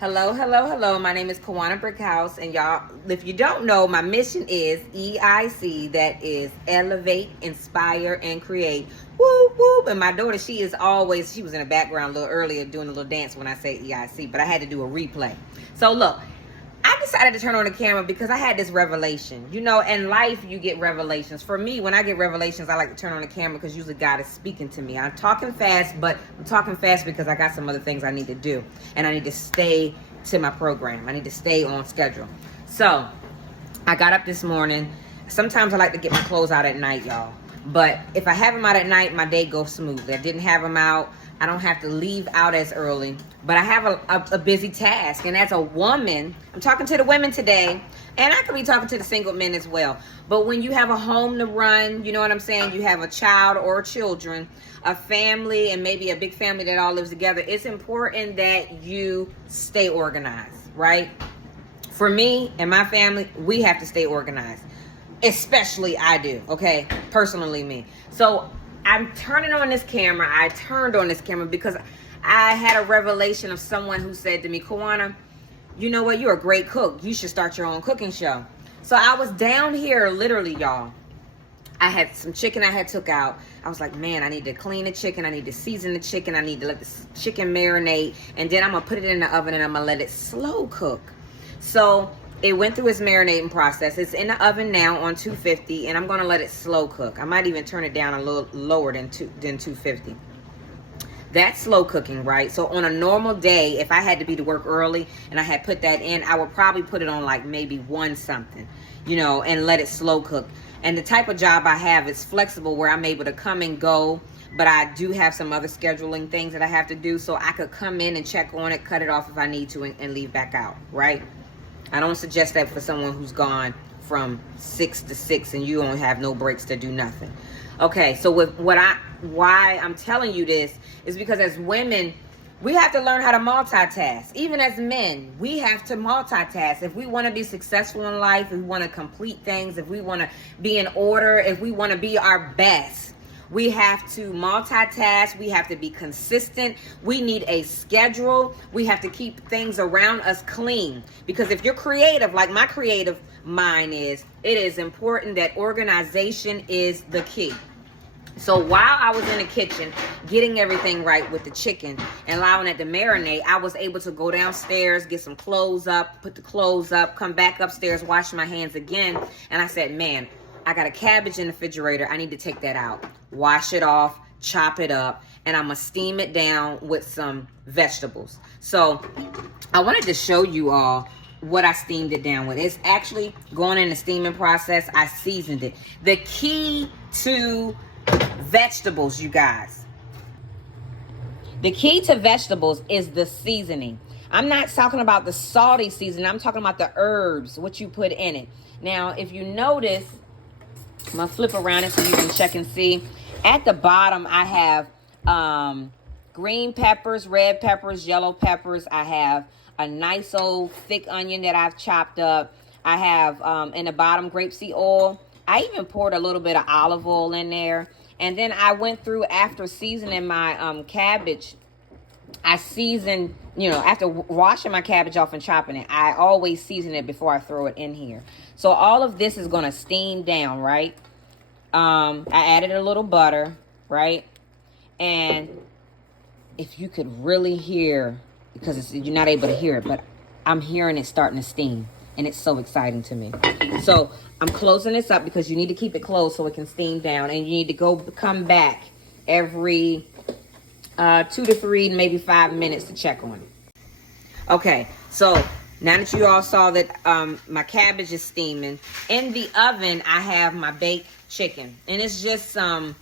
Hello, hello, hello. My name is Kawania Brickhouse, and y'all, if you don't know, my mission is EIC, that is Elevate, Inspire, and Create. Whoop, whoop. And my daughter, she was in the background a little earlier doing a little dance when I say EIC, but I had to do a replay. So look, I decided to turn on the camera because I had this revelation. You know, in life, you get revelations. For me, when I get revelations, I like to turn on the camera because usually God is speaking to me. I'm talking fast, but I'm talking fast because I got some other things I need to do. And I need to stay to my program. I need to stay on schedule. So, I got up this morning. Sometimes I like to get my clothes out at night, y'all. But if I have them out at night, my day goes smoothly. I didn't have them out. I don't have to leave out as early, but I have a busy task. And as a woman, I'm talking to the women today, and I could be talking to the single men as well. But when you have a home to run, you know what I'm saying? You have a child or children, a family, and maybe a big family that all lives together. It's important that you stay organized, right? For me and my family, we have to stay organized. Especially I do, okay? Personally me. So I'm turning on this camera. I turned on this camera because I had a revelation of someone who said to me, Kawania, you know what? You're a great cook. You should start your own cooking show. So I was down here, literally, y'all. I had some chicken I had took out. I was like, man, I need to clean the chicken. I need to season the chicken. I need to let the chicken marinate. And then I'm going to put it in the oven and I'm going to let it slow cook. So it went through its marinating process. It's in the oven now on 250, and I'm going to let it slow cook. I might even turn it down a little lower than 250. That's slow cooking, right? So on a normal day, if I had to be to work early and I had put that in, I would probably put it on like maybe 1 something, you know, and let it slow cook. And the type of job I have is flexible where I'm able to come and go, but I do have some other scheduling things that I have to do, so I could come in and check on it, cut it off if I need to, and leave back out, right? I don't suggest that for someone who's gone from 6 to 6 and you don't have no breaks to do nothing. Okay, so why I'm telling you this is because as women, we have to learn how to multitask. Even as men, we have to multitask. If we want to be successful in life, if we want to complete things, if we want to be in order, if we want to be our best, we have to multitask. We have to be consistent. We need a schedule. We have to keep things around us clean. Because if you're creative, like my creative mind is, it is important that organization is the key. So while I was in the kitchen getting everything right with the chicken and allowing it to marinate, I was able to go downstairs, get some clothes up, put the clothes up, come back upstairs, wash my hands again. And I said, man, I got a cabbage in the refrigerator. I need to take that out, wash it off, chop it up, and I'm going to steam it down with some vegetables. So I wanted to show you all what I steamed it down with. It's actually going in the steaming process. I seasoned it. The key to vegetables, you guys. The key to vegetables is the seasoning. I'm not talking about the salty seasoning. I'm talking about the herbs, what you put in it. Now, if you notice, I'm going to flip around it so you can check and see. At the bottom, I have green peppers, red peppers, yellow peppers. I have a nice old thick onion that I've chopped up. I have in the bottom grapeseed oil. I even poured a little bit of olive oil in there. And then I went through, after seasoning my cabbage, I seasoned, you know, after washing my cabbage off and chopping it, I always season it before I throw it in here. So all of this is going to steam down, right? I added a little butter, right? And if you could really hear, because you're not able to hear it, but I'm hearing it starting to steam. And it's so exciting to me. So I'm closing this up because you need to keep it closed so it can steam down. And you need to come back every 2 to 3, maybe 5 minutes to check on it. Okay, so now that you all saw that my cabbage is steaming, in the oven I have my baked chicken. And it's just some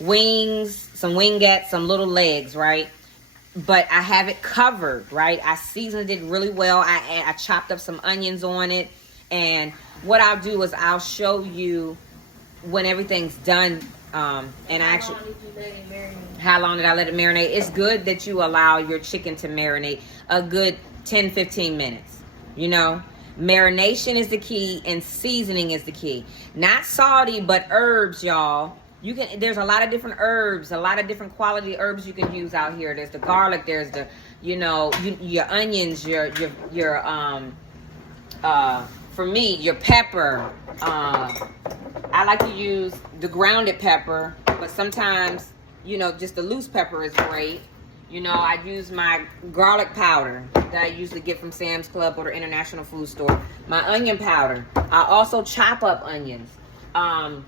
wings, some wingettes, some little legs, right? But I have it covered, right? I seasoned it really well. I chopped up some onions on it. And what I'll do is I'll show you when everything's done. And how long did you let it marinate? How long did I let it marinate? It's good that you allow your chicken to marinate a good 10, 15 minutes. You know, marination is the key and seasoning is the key. Not salty, but herbs, y'all. There's a lot of different herbs, a lot of different quality herbs you can use out here. There's the garlic, there's the you know, your onions, your for me, your pepper. I like to use the grounded pepper, but sometimes, you know, just the loose pepper is great. You know, I use my garlic powder that I usually get from Sam's Club or the International Food Store. My onion powder. I also chop up onions. I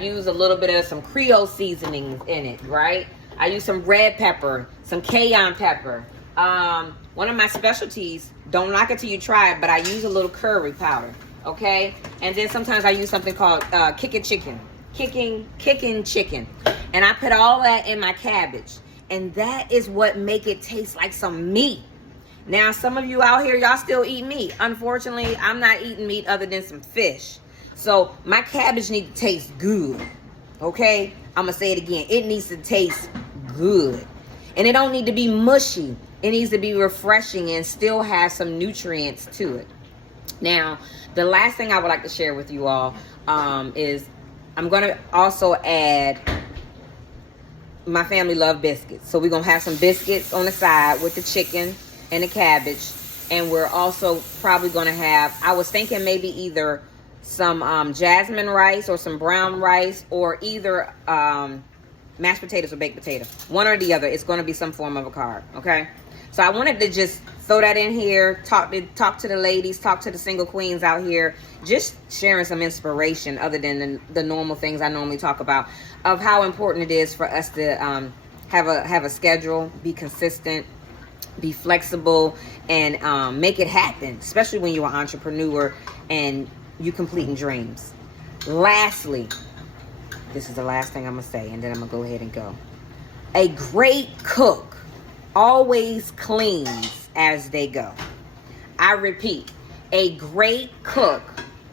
use a little bit of some Creole seasonings in it, right? I use some red pepper, some cayenne pepper. One of my specialties, don't knock it till you try it, but I use a little curry powder, okay? And then sometimes I use something called kicking chicken. And I put all that in my cabbage. And that is what make it taste like some meat. Now, some of you out here, y'all still eat meat. Unfortunately, I'm not eating meat other than some fish. So my cabbage needs to taste good, okay? I'm going to say it again. It needs to taste good. And it don't need to be mushy. It needs to be refreshing and still have some nutrients to it. Now, the last thing I would like to share with you all is I'm going to also add, my family love biscuits. So we're going to have some biscuits on the side with the chicken and the cabbage. And we're also probably going to have, I was thinking maybe either some jasmine rice or some brown rice, or either mashed potatoes or baked potato. One or the other. It's going to be some form of a carb, okay? So I wanted to just throw that in here, talk to the ladies, talk to the single queens out here, just sharing some inspiration other than the normal things I normally talk about, of how important it is for us to have a schedule, be consistent, be flexible, and make it happen, especially when you're an entrepreneur and you completing dreams. Lastly, this is the last thing I'm going to say, and then I'm going to go ahead and go. A great cook always cleans as they go. I repeat, a great cook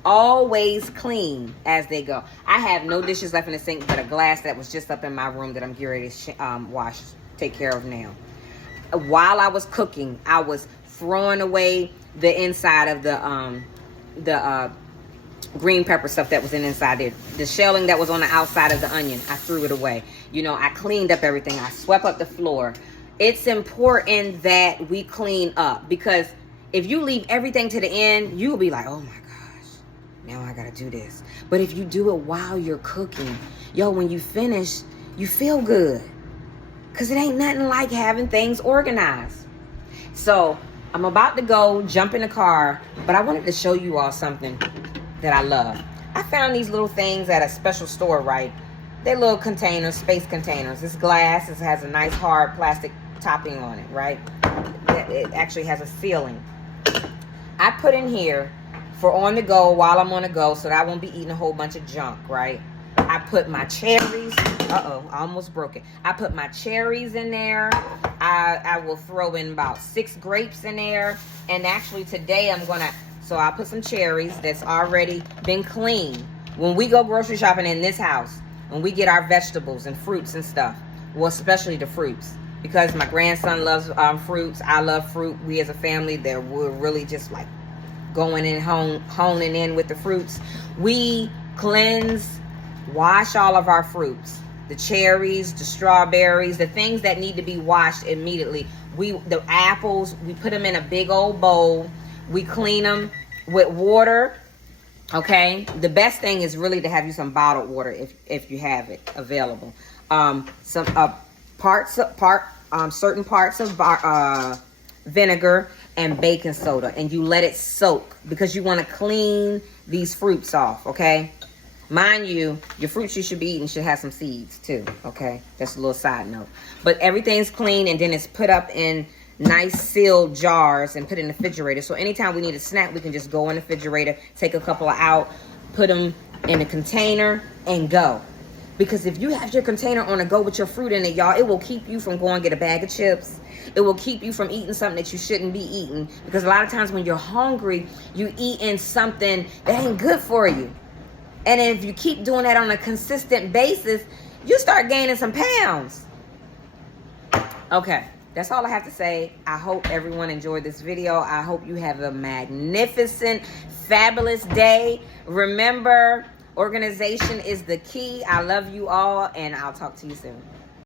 always clean as they go. I have no dishes left in the sink but a glass that was just up in my room that I'm getting ready to take care of now. While I was cooking, I was throwing away the inside of the green pepper stuff that was inside there. The shelling that was on the outside of the onion, I threw it away. You know, I cleaned up everything. I swept up the floor. It's important that we clean up, because if you leave everything to the end, you'll be like, oh my gosh, now I gotta do this. But if you do it while you're cooking, yo, when you finish, you feel good. Because it ain't nothing like having things organized. So I'm about to go jump in the car, but I wanted to show you all something that I love. I found these little things at a special store, right? They're little containers, space containers. It's glass. It has a nice hard plastic topping on it, right? It actually has a sealing. I put in here for on the go while I'm on the go, so that I won't be eating a whole bunch of junk, right? I put my cherries. I almost broke it. I put my cherries in there. I will throw in about 6 grapes in there. And actually today so I'll put some cherries that's already been cleaned. When we go grocery shopping in this house, when we get our vegetables and fruits and stuff, well, especially the fruits, because my grandson loves fruits. I love fruit. We as a family, we're really just like going in, honing in with the fruits. We cleanse, wash all of our fruits, the cherries, the strawberries, the things that need to be washed immediately. The apples, we put them in a big old bowl. We clean them with water. Okay, the best thing is really to have you some bottled water if you have it available. Certain parts of vinegar and baking soda, and you let it soak, because you want to clean these fruits off. Okay. Mind you, your fruits you should be eating should have some seeds too, okay? That's a little side note. But everything's clean, and then it's put up in nice sealed jars and put in the refrigerator. So anytime we need a snack, we can just go in the refrigerator, take a couple of out, put them in a container, and go. Because if you have your container on the go with your fruit in it, y'all, it will keep you from going to get a bag of chips. It will keep you from eating something that you shouldn't be eating. Because a lot of times when you're hungry, you eating something that ain't good for you. And if you keep doing that on a consistent basis, you start gaining some pounds. Okay, that's all I have to say. I hope everyone enjoyed this video. I hope you have a magnificent, fabulous day. Remember, organization is the key. I love you all, and I'll talk to you soon.